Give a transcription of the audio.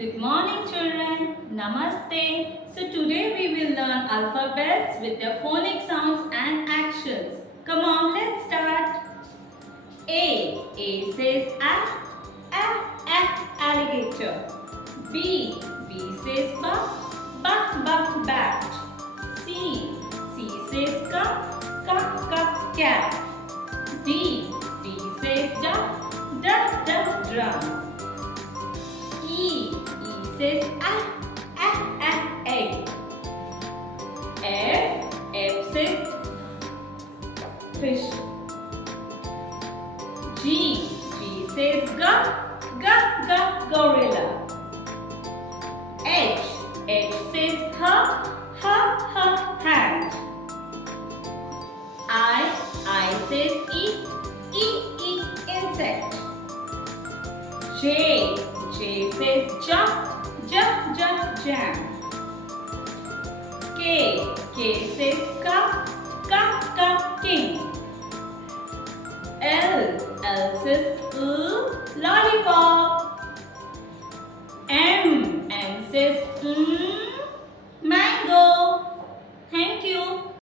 Good morning children. Namaste. So today we will learn alphabets with their phonic sounds and actions. Come on, let's start. A. A says a, alligator. B. B says ba, bat. C. C says ka, cat. D. D says da, drum. E says egg. F says fish. G says gorilla. H says hat. I says insect. J says jam. K says king. L says lollipop. M says